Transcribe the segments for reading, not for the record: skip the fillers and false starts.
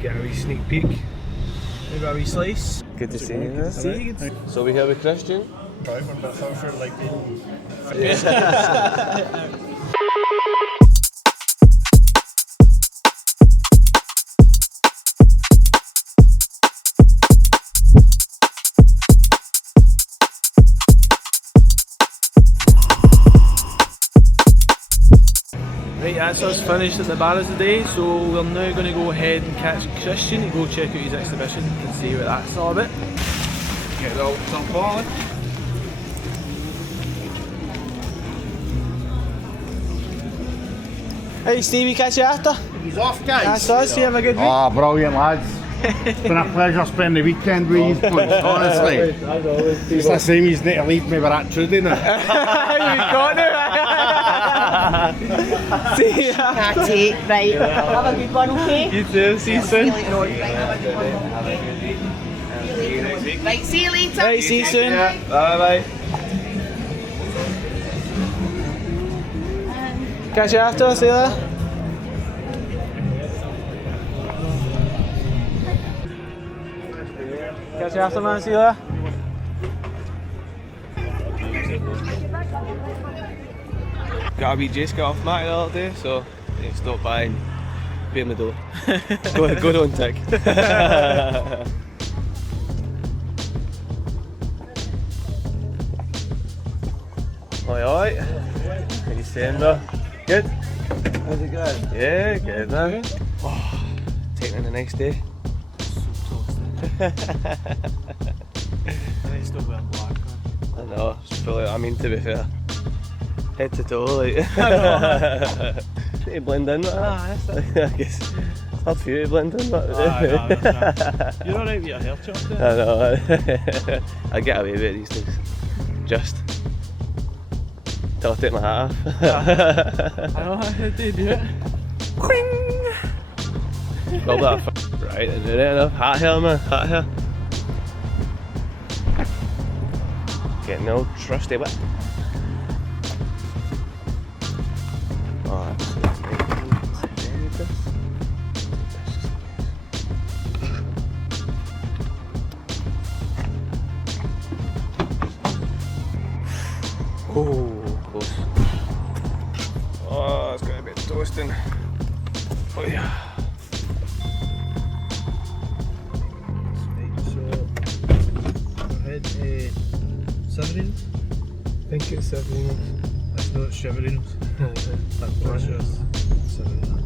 Get a wee sneak peek. Maybe a wee slice. Good to see you. See you. So we here with Kristian. Driver, but I thought for like being. Right, that's us finished at the Barras today, so we're now going to go ahead and catch Kristian to go check out his exhibition and see what that's all about. Get the old top on. Hey Stevie, catch you after? He's off, guys. That's us, you have a good week? Oh, brilliant, lads. It's been a pleasure spending the weekend with you, boys, honestly. It's the same, you need to leave me with that Trudy now. You got it. See ya. That's it, right. Have a good one, okay? You too, see you soon. Right, see you later. Right, see you soon. Bye bye. Catch you after, see you later. Catch you after, man, see you later. Got a wee Jace got off Mac the other day, so he stopped by and paid my door. Go on, tick. Alright. How you saying, bro? Good? How's it going? Yeah, good, man. Oh, taking in a nice day. So toasted. It's still wearing black, man. I know, it's fully, I mean, to be fair. Head to toe, like. To blend in, I guess. It's hard for you to blend in, but. You're alright with your hair chop I there? know. I get away with it these days. Just. Till I take my hat off. I know how to do it. Well, that right, is it enough? Hat hair, man, hat hair. Getting no trusty whip. Oh, oh, close. Oh, it's got a bit toasting. Oh yeah. Civerinos? I think it's Civerinos. That's not Civerinos. That's Delicious. Civerinos.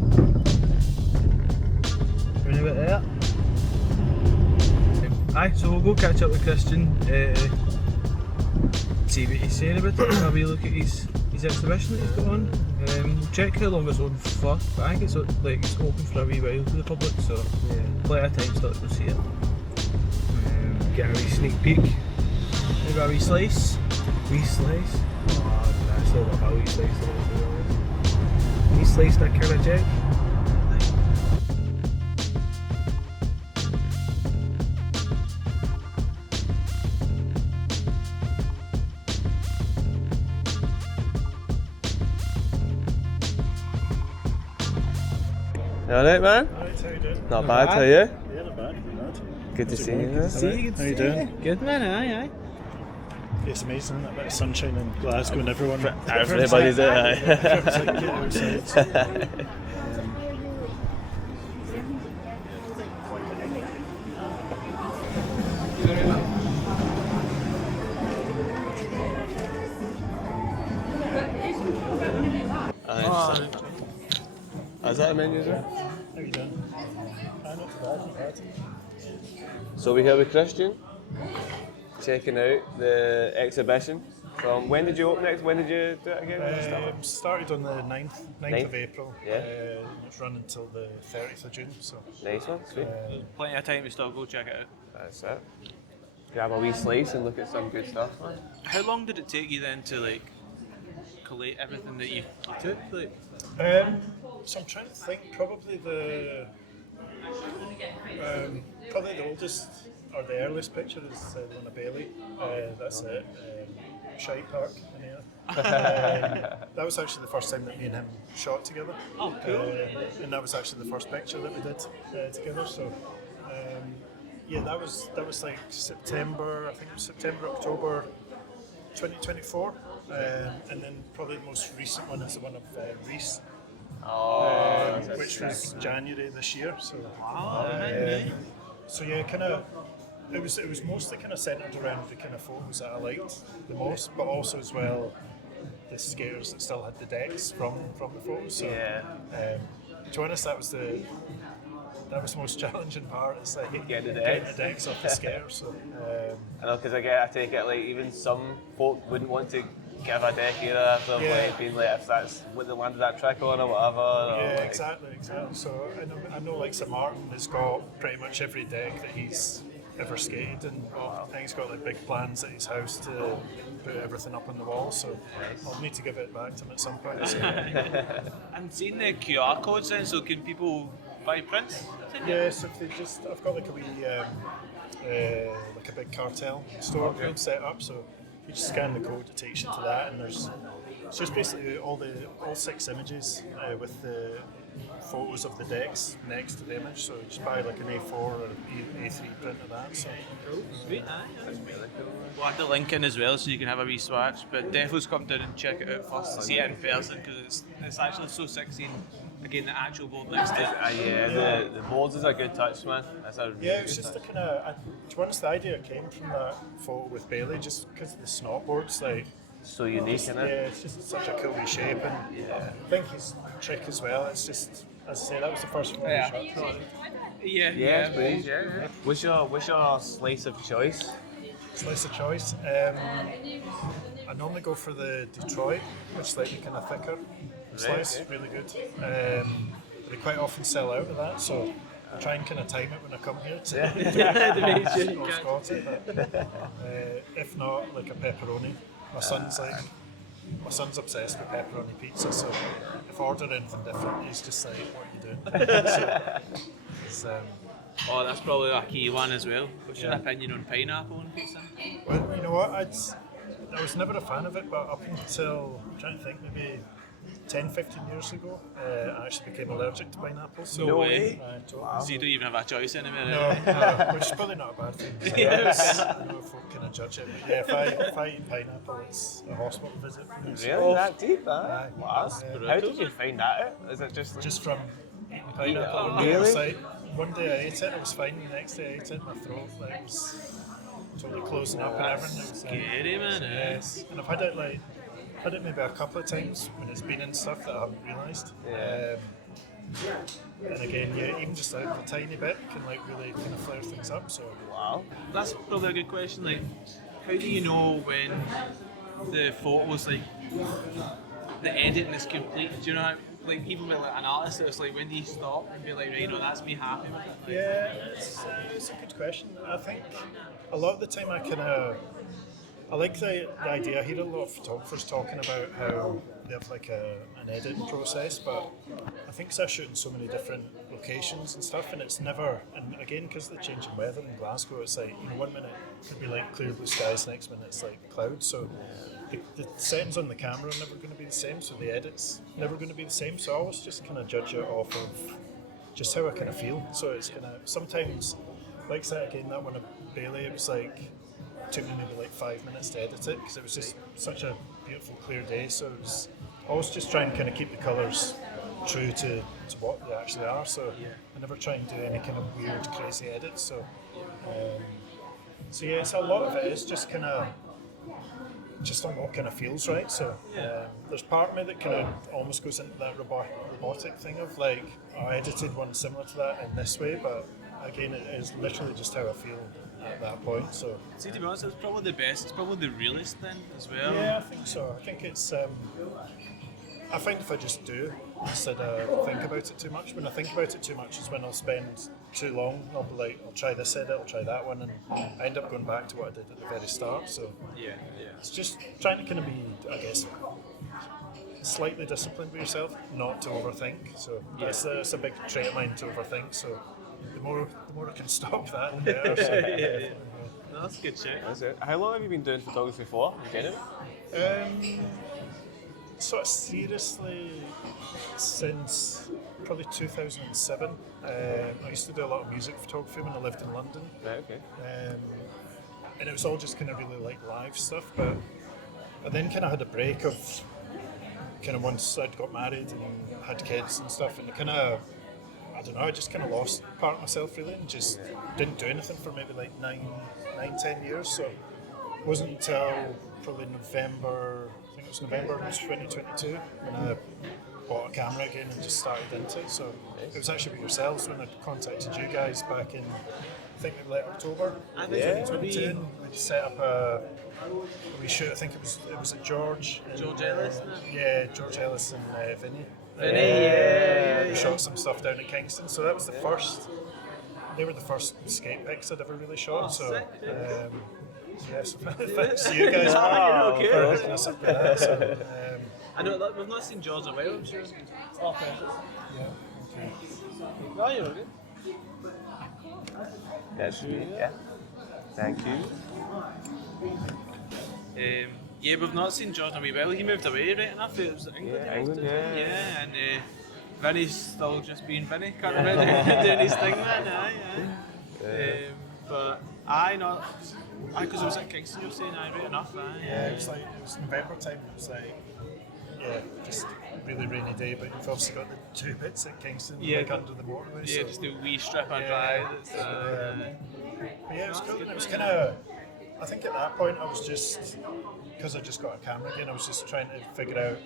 Round about there. Aye, so we'll go catch up with Kristian, see what he's saying about it, have a wee look at his exhibition that he's got on. We'll check how long it's on for, but I think it's it's open for a wee while to the public, so yeah, plenty of time still to go see it. Get a wee sneak peek. Maybe a wee slice. Wee slice? Oh, I still love a wee slice, to be honest. Wee slice and a can of Jack. You alright, man? Alright, how you doing? Not bad, how are you? Yeah, not bad, not bad. Good to see you. How you doing? Good, man, aye. It's amazing, that bit of sunshine in Glasgow and everyone. Everybody's it, aye. Everyone's like, get outside. Is that a menu, sir? How you doing? Not bad, not bad. So we're here with Kristian, checking out the exhibition. From when did you open it? When did you do it again? Started on the 9th of April. Yeah. It's running until the 30th of June. So. Nice one, sweet. Plenty of time to still go check it out. That's it. Grab a wee slice and look at some good stuff, man. How long did it take you then to like collate everything that you took? Like, So I'm trying to think. Probably the oldest or the earliest picture is the one of Bailey. That's it. Shite Park in here. That was actually the first time that me and him shot together. Oh, cool. And that was actually the first picture that we did together. So yeah, that was like September, I think it was September, October 2024. And then probably the most recent one is the one of Reese. Which was January this year. So, so yeah, kind of. It was mostly kind of centered around the kind of photos that I liked the most, but also as well the skaters that still had the decks from the photos. So, to be honest, that was the most challenging part. Is like Getting the decks off the skaters. So, I know, because I take it like even some folk wouldn't want to give a deck either after like being like if that's what they landed that trick on or whatever. Yeah, like, exactly. So I know like Sir Martin has got pretty much every deck that he's ever skated, and I think he's got like big plans at his house to put everything up on the wall. So I'll need to give it back to him at some point. So. I'm seeing the QR codes then, so can people buy prints? Yeah, so if they just, I've got like a wee, like a big cartel store set up. So you just scan the code, it takes you to that, and there's so it's basically all 6 images with the photos of the decks next to the image. So you just buy like an A4 or an A3 print of that. So Sweet, that's really cool. We'll add the link in as well so you can have a wee swatch, but definitely come down and check it out first to see it in person, because it's actually so sick seeing again the actual board next to it. the boards is a good touch, man. That's a really yeah, it was good just touch. the kind of. To be honest, the idea came from that photo with Bailey, just because of the snot boards, like. So unique, isn't it? Yeah, it's just such a cool wee shape, and I think his trick as well. It's just, as I say, that was the first one we shot. Yeah, Please, yeah. What's your slice of choice? Slice of choice. I normally go for the Detroit, which is slightly kind of thicker slice, really good. They quite often sell out of that, so I try and kind of time it when I come here to make sure you can. If not, like a pepperoni. My son's obsessed with pepperoni pizza, so if I order anything different, he's just like, "What are you doing?" So, oh, that's probably a key one as well. What's your opinion on pineapple on pizza? well, you know what? I was never a fan of it, but up until, I'm trying to think, maybe 10, 15 years ago, I actually became allergic to pineapple. So No way. Totally. So you don't even have a choice anymore. No, which is probably not a bad thing. I know folk kind of judge it, but yeah, if I eat pineapple, it's a hospital visit for me. So- Really? That deep, huh? Aye. Wow. Yeah. How did you find that out? Is it just Just from eating pineapple. Oh, It was really? like, one day I ate it, it was fine. The next day I ate it, my throat like was totally closing up and everything. It was, Scary, man. yes, and I've had it maybe a couple of times when it's been in stuff that I haven't realised. Yeah. And again, yeah, even just a tiny bit can like really kind of flare things up. So wow? That's probably a good question. Like, how do you know when the photos, like, the editing is complete? Do you know how, like, even with like, an artist, it's like, when do you stop and be like, right, no, that's me happy with it? Like, yeah, it's a good question. I think a lot of the time I like the idea. I hear a lot of photographers talking about how they have like an editing process, but I think because I shoot in so many different locations and stuff, and it's never, and again, because of the changing weather in Glasgow, it's like, you know, 1 minute it could be like clear blue skies, next minute it's like clouds, so the settings on the camera are never going to be the same, so the edit's never going to be the same, so I always just kind of judge it off of just how I kind of feel. So it's kind of, sometimes, like I said again, that one of Bailey, it was like, took me maybe like 5 minutes to edit it because it was just such a beautiful clear day, so it was always just trying to kind of keep the colours true to what they actually are, so I never try and do any kind of weird crazy edits, so yeah, it's a lot of it is just kind of just on what kind of feels right, so there's part of me that kind of almost goes into that robotic thing of like, I edited one similar to that in this way, but again, it is literally just how I feel at that point. So, see, to be honest, it's probably the best. It's probably the realest then as well. yeah, I think so. I think it's. I find if I just do instead of think about it too much. When I think about it too much is when I'll spend too long. I'll be like, I'll try this edit, I'll try that one, and I end up going back to what I did at the very start. So yeah. it's just trying to kind of be, I guess, slightly disciplined with yourself, not to overthink. So that's a big trait of mine, to overthink. So the more I can stop that, the better. So, No, that's a good check. That's it. How long have you been doing photography for? In general? Sort of seriously since probably 2007. I used to do a lot of music photography when I lived in London. Right, okay. And it was all just kind of really like live stuff, but I then kind of had a break of kind of once I'd got married and had kids and stuff, and I don't know, I just kind of lost part of myself really and just didn't do anything for maybe like 9-10 years. So it wasn't until probably November 2022 when I bought a camera again and just started into it. So it was actually with yourselves when I contacted you guys back in, I think maybe late October 2022. And we set up a wee shoot. I think it was at George Ellis. Yeah, George Ellis and Vinny. We shot some stuff down at Kingston. So that was the first. They were the first skate pics I'd ever really shot. So. Yes, thanks to you guys for hooking us up with that. So, I know we've not seen George in a while, I'm sure. Oh, precious. yeah, okay. No, you're okay. That's me, yeah. Thank you. Yeah, we've not seen George in a wee while. He moved away, right enough. It was England. Yeah, England, yeah. Yeah, and Vinny's still just being Vinny, can't remember doing his thing, man. Aye. But because it was at Kingston, you were saying, right enough. Yeah, it was November time. It was like, just a really rainy day, but you've obviously got the 2 bits at Kingston, like under the motorway. Yeah, so. just a wee strip of dry. But yeah, it was cool. And it was kind of, I think at that point I was just, because I just got a camera again, I was just trying to figure out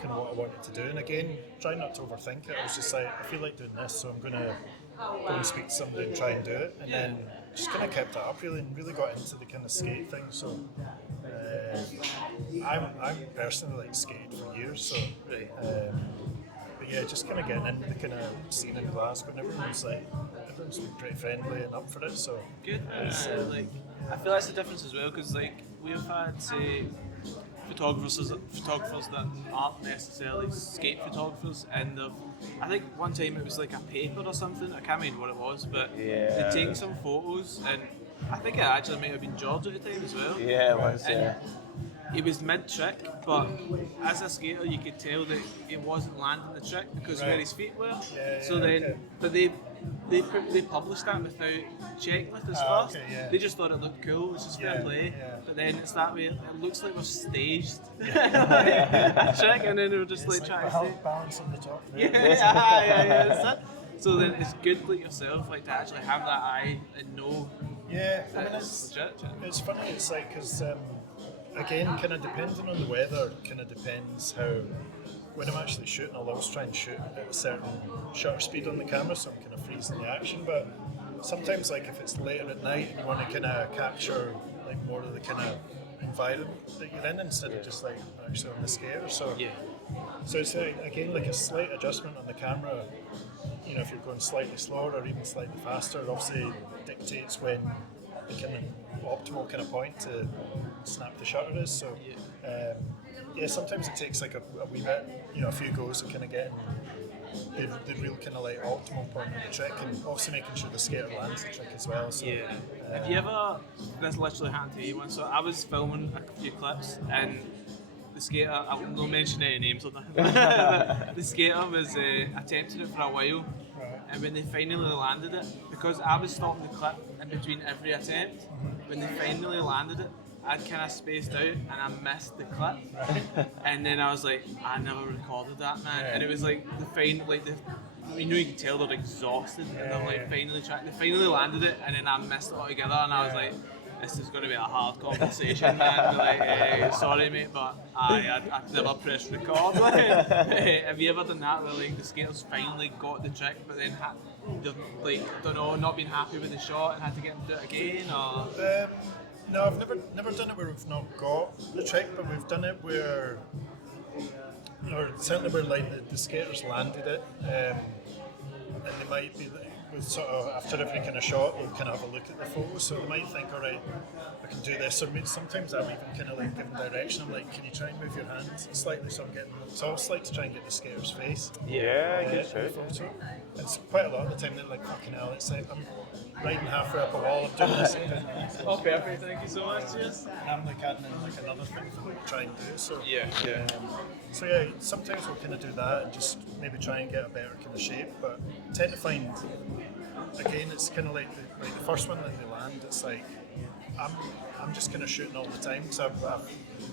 kind of what I wanted to do. And again, trying not to overthink it. I was just like, I feel like doing this, so I'm going to go and speak to somebody and try and do it. And then just kind of kept it up really and really got into the kind of skate thing. So I'm personally like skated for years. So but yeah, just kind of getting into the kind of scene in Glasgow, and everyone's been pretty friendly and up for it. So good. Like, I feel that's the difference as well, because like we've had say photographers that aren't necessarily skate photographers, and I think one time it was like a paper or something, I can't remember what it was, but they take some photos, and I think it actually might have been George at the time as well. Yeah, it was, and he was mid-trick, but as a skater you could tell that it wasn't landing the trick because where his feet were. But they published that without checking with us first. They just thought it looked cool, which is fair play. But then it's that way, it looks like we've staged a trick, and then they were just like trying to stay. Balance on the top. Yeah. So then it's good like yourself, like to actually have that eye and know. Yeah, I mean it's legit. It's funny. It's like because again, kind of depending on the weather, kind of depends how. When I'm actually shooting, I'll always try and shoot at a certain shutter speed on the camera, so I'm kind of freezing the action. But sometimes, like if it's later at night and you want to kind of capture like more of the kind of environment that you're in instead of just like actually on the skater. So it's again like a slight adjustment on the camera. You know, if you're going slightly slower or even slightly faster, it obviously dictates when the kind of optimal kind of point to snap the shutter is. So sometimes it takes like a wee bit, a few goes to kind of get the real kind of like optimal point of the trick, and obviously making sure the skater lands the trick as well. So, have you ever? This literally happened to me once. So I was filming a few clips, and the skater, I won't mention any names or nothing. The skater was attempting it for a while, and when they finally landed it, because I was stopping the clip in between every attempt, when they finally landed it, I'd kind of spaced out and I missed the clip, and then I was like, I never recorded that, man. And it was like you could tell they're exhausted, and they're like they finally landed it, and then I missed it altogether, and I was like, this is going to be a hard conversation, man. Like, sorry mate, but I never pressed record. Have you ever done that where like the skaters finally got the trick, but then not been happy with the shot and had to get them to do it again, or? No, I've never done it where we've not got the trick, but we've done it where, or certainly where like the skaters landed it, and they might be with sort of after every kind of shot, they'll kind of have a look at the photo, so they might think, all right, I can do this. Or sometimes I'm even kind of like giving direction. I'm like, can you try and move your hands slightly? So I'm getting. So I always like to try and get the skater's face. Yeah, good photo. It's quite a lot of the time they're like, fucking hell, it's like riding halfway up a wall, I'm doing this. Oh, perfect. Thank you so much. Cheers. I'm like adding in like another thing to like try and do. So Yeah. so yeah, sometimes we'll kind of do that and just maybe try and get a better kind of shape. But I tend to find, again, it's kind of like the first one that they land. It's like I'm just kind of shooting all the time because I've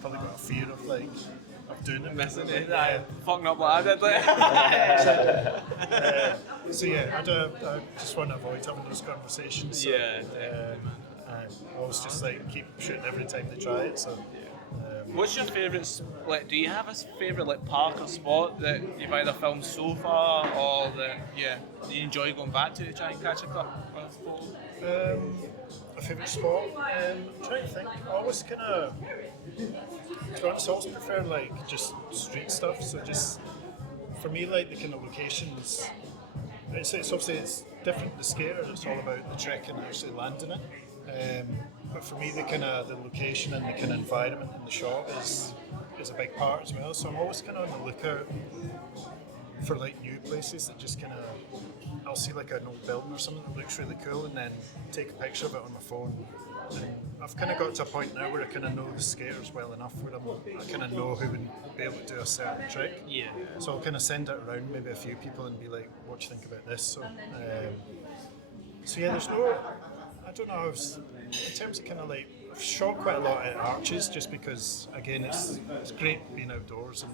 probably got a fear of like of doing it. Missing it. Fucking up like I did. Like. So yeah, I just want to avoid having those conversations. So, Yeah, I always just like keep shooting every time they try it. So. What's your favourite? Like, do you have a favourite like park or spot that you've either filmed so far, or that you enjoy going back to try and catch a couple of photos? A favourite spot? I'm trying to think. I always kind of, to be honest, I always prefer like just street stuff. So just for me, like the kind of locations. It's obviously it's different. The skater, it's all about the trick and actually landing it. But for me, the location and the kind of environment in the shot is a big part as well. So I'm always kind of on the lookout for like new places that just kind of, I'll see like an old building or something that looks really cool and then take a picture of it on my phone. And I've kind of got to a point now where I kind of know the skaters well enough where I kind of know who would be able to do a certain trick. Yeah. So I'll kind of send it around maybe a few people and be like, what do you think about this? So yeah, there's no, I don't know, in terms of kind of like, I've shot quite a lot at arches just because, again, it's great being outdoors. And,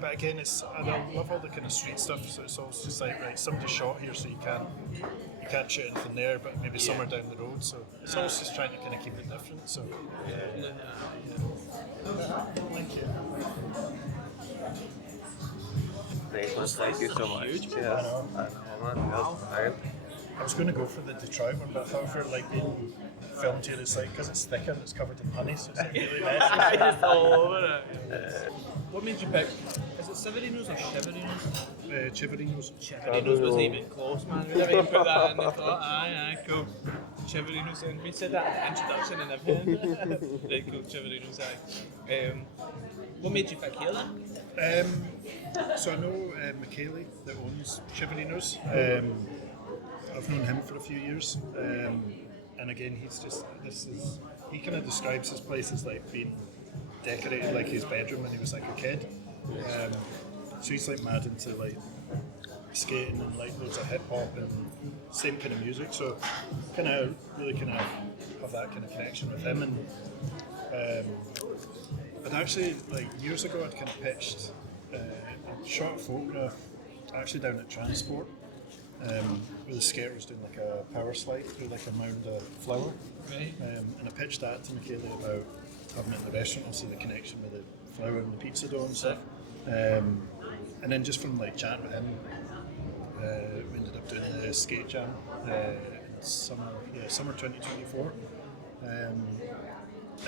but again, I love all the kind of street stuff, so it's always just like, right, somebody shot here so you can't shoot anything there, but maybe somewhere down the road, so it's always just trying to kind of keep it different, so Thank you. Nice one, thank you so much. Cheers. I know, man. I was going to go for the Detroit one, but I thought for like being filmed here, it's like, because it's thicker and it's covered in honey, so it's like really messy. Just all over it. What made you pick? Is it Civerinos or Civerinos? Civerinos. Civerinos wasn't even close, man. We never even put that in the thought. Aye, cool. Civerinos, and we said that in the introduction and everything. Right, cool, Civerinos, aye. What made you pick here then? So I know Michele that owns Civerinos. I've known him for a few years, and again, he kind of describes his place as like being decorated like his bedroom when he was like a kid. So he's like mad into like skating and like loads of hip hop and same kind of music. So really have that kind of connection with him. And I'd actually like years ago I'd kind of pitched, I shot a photograph actually down at Transport. Where the skater was doing like a power slide through like a mound of flour. Right. And I pitched that to Michele about having it in the restaurant, also the connection with the flour and the pizza dough and stuff. And then just from like chatting with him, we ended up doing the skate jam in summer 2024.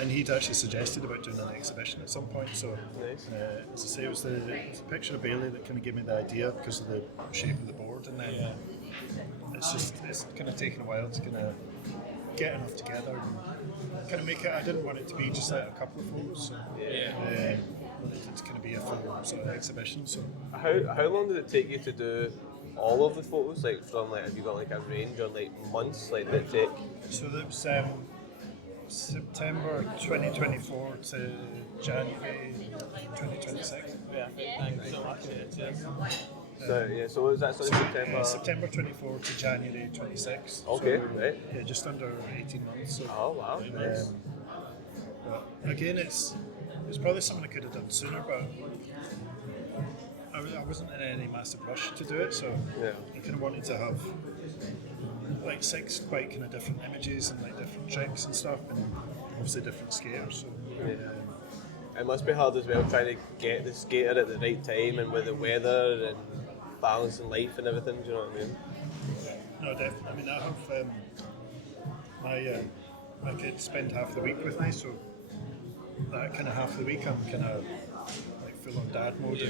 And he'd actually suggested about doing an exhibition at some point. So, as I say, it was the picture of Bailey that kind of gave me the idea because of the shape of the board, and then it's kind of taken a while to kind of get enough together and kind of make it. I didn't want it to be just like a couple of photos. So, it's going to be a full sort of exhibition. So, How long did it take you to do all of the photos? Like from like, have you got like a range on like months? Like did it take? So that was September 2024 to January 2026. Yeah, thanks so much. Cheers. So what was that? So September. September 24 to January 26. Okay, so, right. Yeah, just under 18 months. So, Oh wow, nice. but again, it's probably something I could have done sooner, but I wasn't in any massive rush to do it. So I kind of wanted to have like 6 quite kind of different images and like different tricks and stuff, and obviously different skaters. So. It must be hard as well trying to get the skater at the right time and with the weather and balancing life and everything, do you know what I mean? No, definitely. I mean, I have my kids spend half the week with me, so that kind of half the week I'm kind of like full on dad mode.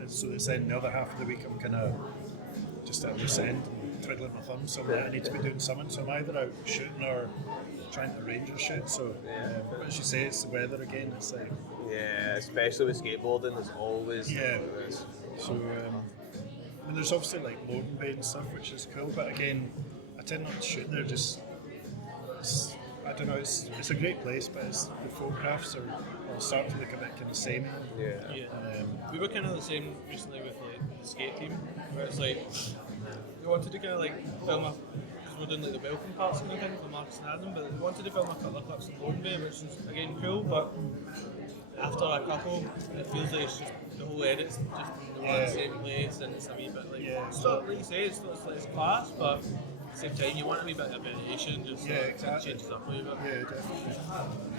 And so it's then the other half of the week I'm kind of just at loose end and twiddling my thumbs. So I need to be doing something. So I'm either out shooting or trying to arrange a shoot. So, but as you say, it's the weather again. It's like especially with skateboarding, it's always So mean, there's obviously like loading bay and stuff, which is cool, but again, I tend not to shoot there. I don't know. It's a great place, but the photographs are all starting to look a bit kind of samey. Yeah. We were kind of the same recently with like the skate team, where it's like we wanted to kind of like film because we're doing like the welcome parts and everything for Marcus and Adam, but we wanted to film a couple of clips in Loading Bay, which is again cool, but after a couple, it feels like it's just the whole edit's just in the one same place, and it's a wee bit like it's not like you say, it's class, but at the same time you want a wee bit of variation, just exactly. changes up a wee bit. Yeah, definitely.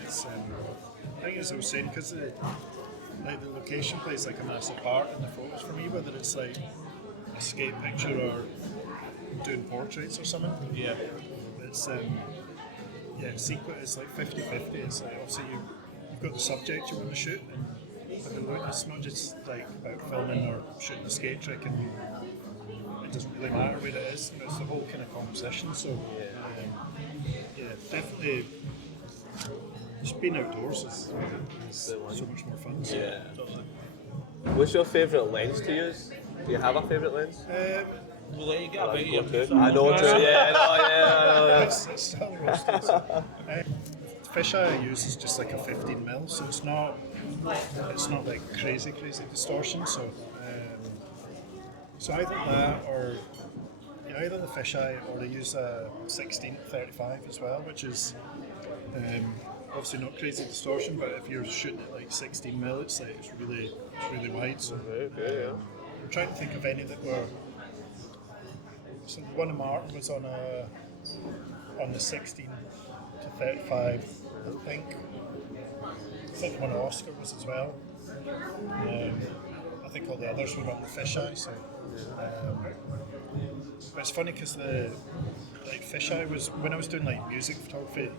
It's, I think as I was saying, because like the location plays like a massive part in the photos for me, whether it's like a skate picture or doing portraits or something. Yeah. It's it's like 50-50. It's like obviously you've got the subject you want to shoot, but the look, it's not just like about filming or shooting a skate trick, and it doesn't really matter where it is. It's the whole kind of composition. So definitely. Just being outdoors is so much more fun. So. Yeah. What's your favourite lens to use? Do you have a favourite lens? We'll let you get about your I know, true. I know. It's still roasted. So. The fisheye I use is just like a 15mm, so it's not like crazy distortion. So so either that or either the fisheye, or I use a 16-35 as well, which is obviously not crazy distortion, but if you're shooting at like 16mm, it's really wide. So I'm trying to think of any that were. So the one of Martin was on the 16-35, I think. I think one of Oscar was as well. I think all the others were on the fisheye. So, but it's funny because the fisheye was when I was doing like music photography.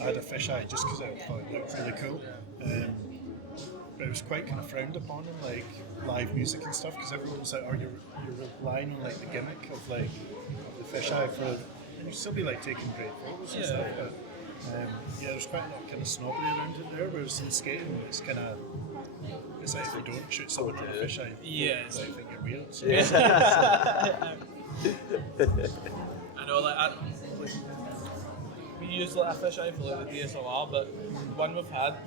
I had a fisheye just because I thought it looked really cool. But it was quite kind of frowned upon in like live music and stuff, because everyone was like, "Oh, you're relying on like the gimmick of like the fisheye for," and you'd still be like taking great photos and stuff. But there's quite a lot of kind of snobbery around it there. Whereas in skating, it's like if you don't shoot someone with a fisheye, they think you're weird. So. I know, we use like a fisheye for like the DSLR, but the one we've had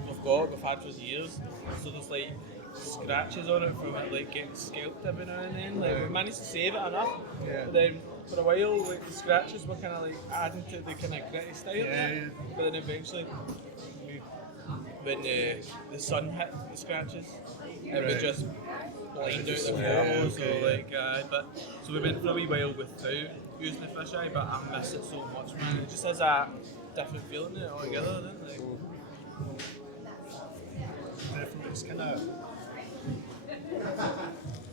for years. So there's like scratches on it from it like getting scalped every now and then. Like we managed to save it enough, but then for a while like the scratches were kind of like adding to the kind of gritty style. But then eventually, when the sun hit the scratches, it would just blind out the photos. So we went for a wee while without using the fisheye, but I miss it so much, man. It just has a different feeling in it altogether, doesn't it? Definitely, it's kind of. I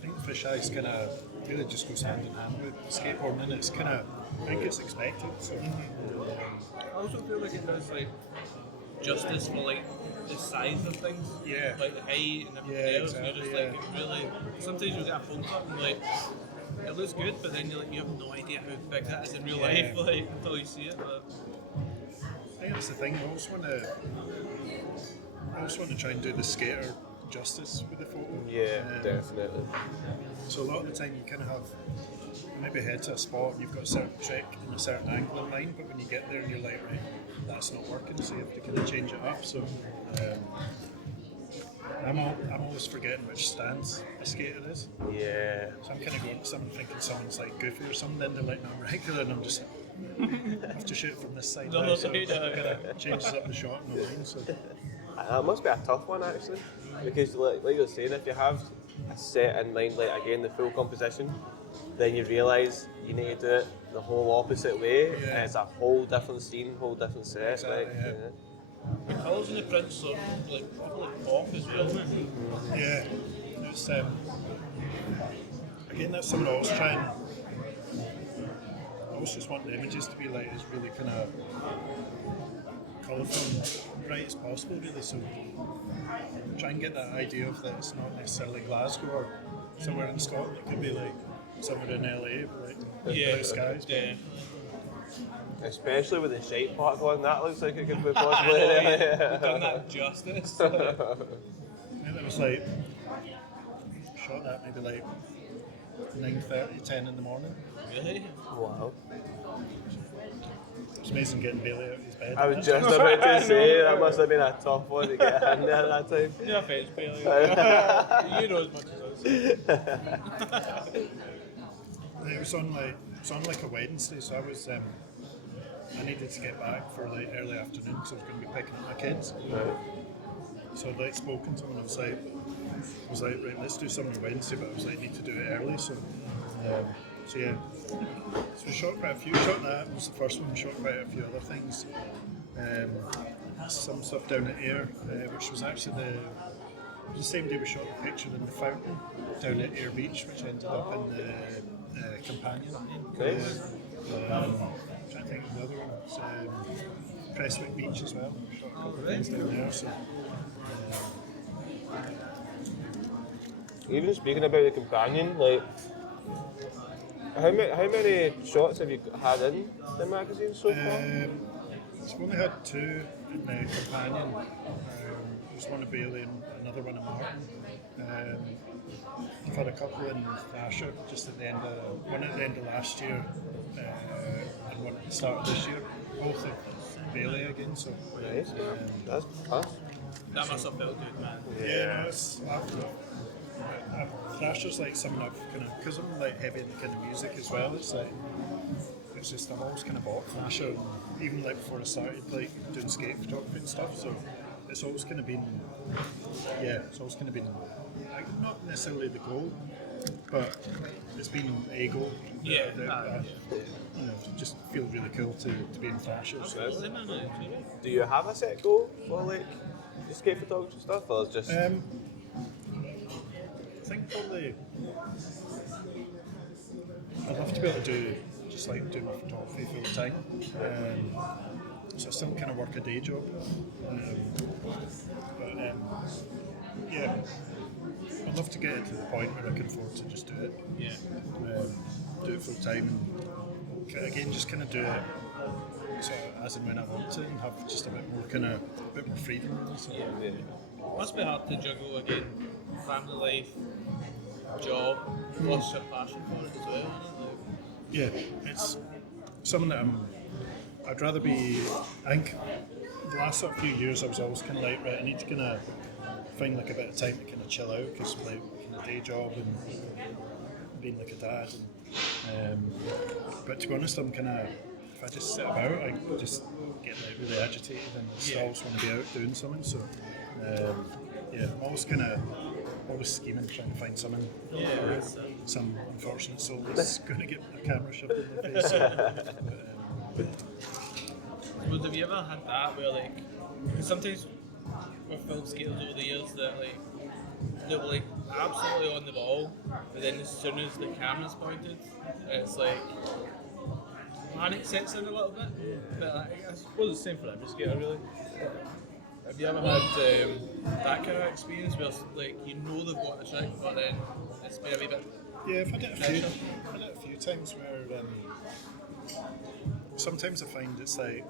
think the fisheye is kind of really just goes hand in hand with skateboarding, and it's kind of. I think it's expected. So. I also feel like it does like justice for like the size of things, like the height and everything else. Exactly, and you're just like it really. Sometimes you get a phone clip and like. It looks good, but then you have no idea how big that is in real life, like until you see it. But I think that's the thing. I always want to try and do the skater justice with the photo. Yeah, definitely. So a lot of the time you kind of have maybe head to a spot and you've got a certain trick and a certain angle in mind, but when you get there and you're like, right, that's not working, so you have to kind of change it up. So I'm always forgetting which stance a skater is. Yeah. So I'm kind of going to someone thinking someone's like goofy or something, then they're like, no, I'm regular, and I'm just I have to shoot from this side. No, now, so no, it kind of changes up the shot in my mind. So. That must be a tough one actually, because like you were saying, if you have a set in mind, like again the full composition, then you realise you need to do it the whole opposite way, and it's a whole different scene, whole different set. Exactly, the colours in the prints are like pop as well. Yeah, it's again that's something I always try and. I always just want the images to be like as really kind of colourful and bright as possible, really. So try and get that idea of that it's not necessarily Glasgow or somewhere in Scotland. It could be like somewhere in LA, like blue skies. Yeah. Especially with the shape part going, that looks like it could be possible. We've done that justice. And it was like shot that maybe like 9:30, 10 in the morning. Really? Wow. It's amazing getting Bailey out of his bed. I was just about to say that must have been a tough one to get in there at that time. No offense, Bailey. You know as much as us. It was on like a Wednesday, so I needed to get back for like early afternoon because I was going to be picking up my kids. Right. So I'd like spoken to him and I was like, right, let's do something on Wednesday, but I was like, need to do it early. So yeah. So we shot quite a few. Shot that was the first one. We shot quite a few other things. Some stuff down at Ayr, which was actually the same day we shot the picture in the fountain down at Ayr Beach, which ended up in the companion. Nice. I'm trying to think of the other one. It's Prestwick Beach as well. Shot a couple of things down there. So, Even speaking about the companion, like, how many shots have you had in the magazine so far? I've only had 2 in the companion. There's one of Bailey and another one of Martin. I've had a couple in Thrasher just at the end of last year and one at the start of this year. Both of Bailey again. So Nice, man. That's class. That must have felt good, man. yeah, no, it's Thrasher's like something I've kind of, because I'm like heavy in the kind of music as well. It's just I've always kind of bought Thrasher, even like before I started like doing skate photography and stuff. So it's always kind of been, like, not necessarily the goal, but it's been a goal. Yeah. You know, just feel really cool to be in Thrasher. So. Absolutely, man. Absolutely. Do you have a set goal for like the skate photography stuff, or is just? I think probably I'd love to be able to do my photography full time. So I still kind of work a day job. Yeah, I'd love to get it to the point where I can afford to just do it. Yeah. Do it full time and again just kind of do it so as and when I want to and have just a bit more freedom. Really, so. Yeah. Must be hard to juggle again, family life, job, plus your passion for it as well, isn't it? Yeah, it's something that I'd rather be. I think the last sort of few years I was always kind of like, right, I need to kind of find like a bit of time to kind of chill out because like kind of day job and being like a dad. And, but to be honest, I'm kind of, if I just sit about, I just get like really agitated and still always want to be out doing something. So yeah, I'm always scheming, trying to find something. Yeah. Some unfortunate soul that's going to get a camera shoved in their face. But have you ever had that where like, because sometimes with film skaters over the years that like, they were like absolutely on the ball, but then as soon as the camera's pointed, it's like, panic sets in a little bit. But like, I suppose it's the same for every skater really. Have you ever had that kind of experience where like you know they've got the trick, but then it's been a wee bit? Yeah, I've had it a few times where sometimes I find it's like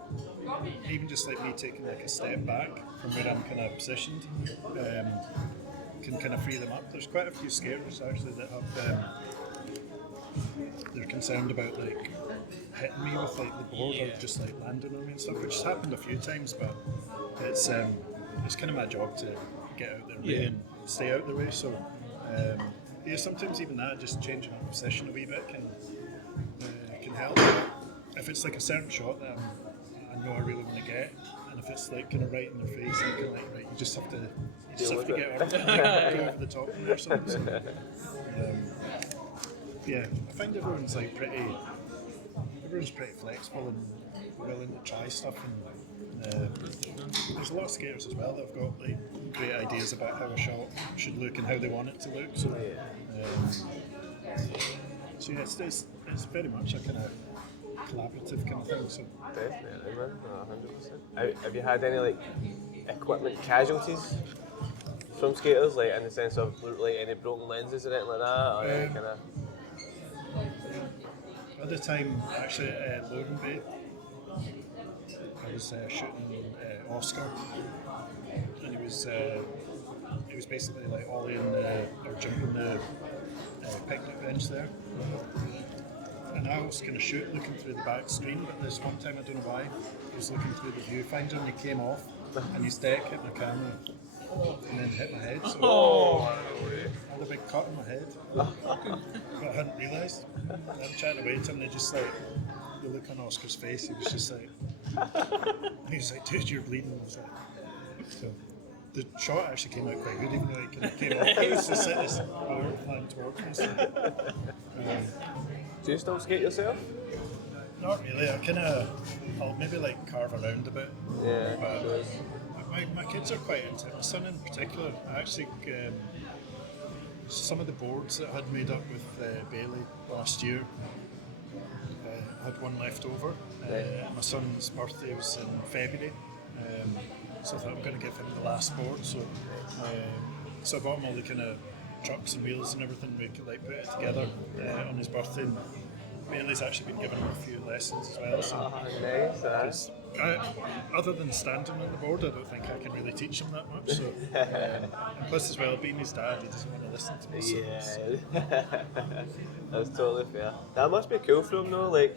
even just like me taking like a step back from where I'm kind of positioned can kind of free them up. There's quite a few skaters actually that have they're concerned about like hitting me with like the board or just like landing on me and stuff, which has happened a few times, but it's kind of my job to get out their way and stay out their way. So yeah, sometimes even that, just changing my position a wee bit can help. If it's like a certain shot that I know I really want to get, and if it's like kind of right in their face, I'm kind of like, right, you just have to get over, go over the top of them or something. So, yeah, I find everyone's pretty flexible and willing to try stuff, and there's a lot of skaters as well that have got like great ideas about how a shot should look and how they want it to look. So, so yeah, it's very much a kind of collaborative kind of thing. So Definitely, man. 100%. Have you had any like equipment casualties from skaters, like in the sense of like any broken lenses or anything like that, or any kind of? At the time, actually, at Logan Bay, I was shooting Oscar, and he was basically like ollie in or jumping the picnic bench there. And I was kind of looking through the back screen, but this one time, I don't know why, he was looking through the viewfinder and he came off, and his deck hit my camera and then hit my head. So I had a big cut on my head, but I hadn't realised. I'm chatting away to him, and they just like, the look on Oscar's face, he was just like, he was like, dude, you're bleeding. I was like, so the shot actually came out quite good, even though it kind of came off. It was just like this power flying towards me. So, Do you still skate yourself? not really. I'll maybe like carve around a bit. Yeah. But my kids are quite into it. My son in particular, I actually, some of the boards that I had made up with Bailey last year, I had one left over. My son's birthday was in February, so I thought I'm going to give him the last board. So I bought him all the kind of trucks and wheels and everything. We could like put it together on his birthday. And Bailey's actually been giving him a few lessons as well. So, Nice. other than standing on the board, I don't think I can really teach him that much. So, and plus as well, being his dad, he doesn't want to listen to me. So, Yeah. That's totally fair. That must be cool for him though, like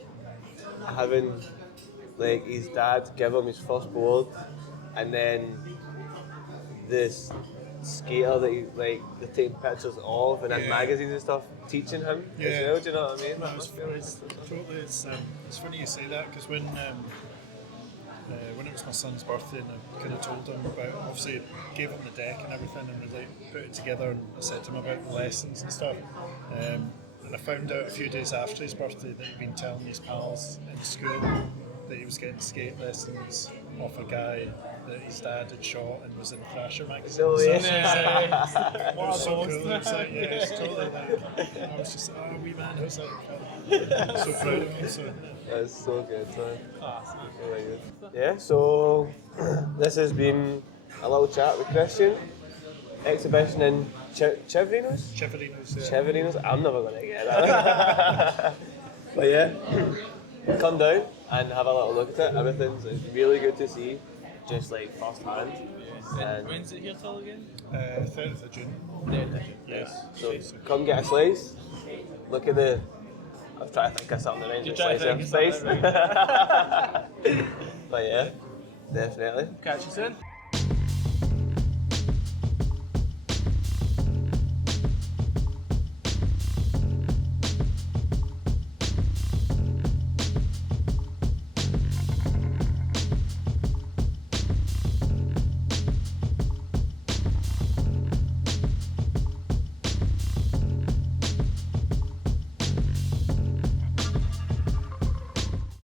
having like his dad give him his first board, and then this skater that he, like they're taking pictures of and in magazines and stuff, teaching him as well. Do you know what I mean? That must be like totally. It's funny you say that, because when it was my son's birthday and I kind of told him about, obviously gave him the deck and everything, and we like put it together, and I said to him about the lessons and stuff. And I found out a few days after his birthday that he'd been telling his pals in school that he was getting skate lessons off a guy that his dad had shot and was in Thrasher magazine. So, So yeah. it was so cool. It was like, yeah, it's totally like, I was just, oh, wee man, I was like, so proud of him. So. That's so good, man. Really good. Yeah, so this has been a little chat with Kristian. Exhibition in Civerinos? Civerinos, yeah. Civerinos? I'm never going to get that. But yeah, come down and have a little look at it. Everything's really good to see, just like first hand. And when's it here till again? 30th of June. Yes. So come get a slice. Look at the. I was trying to think of something around the trying slice to think of of space. something, But yeah, definitely. Catch you soon.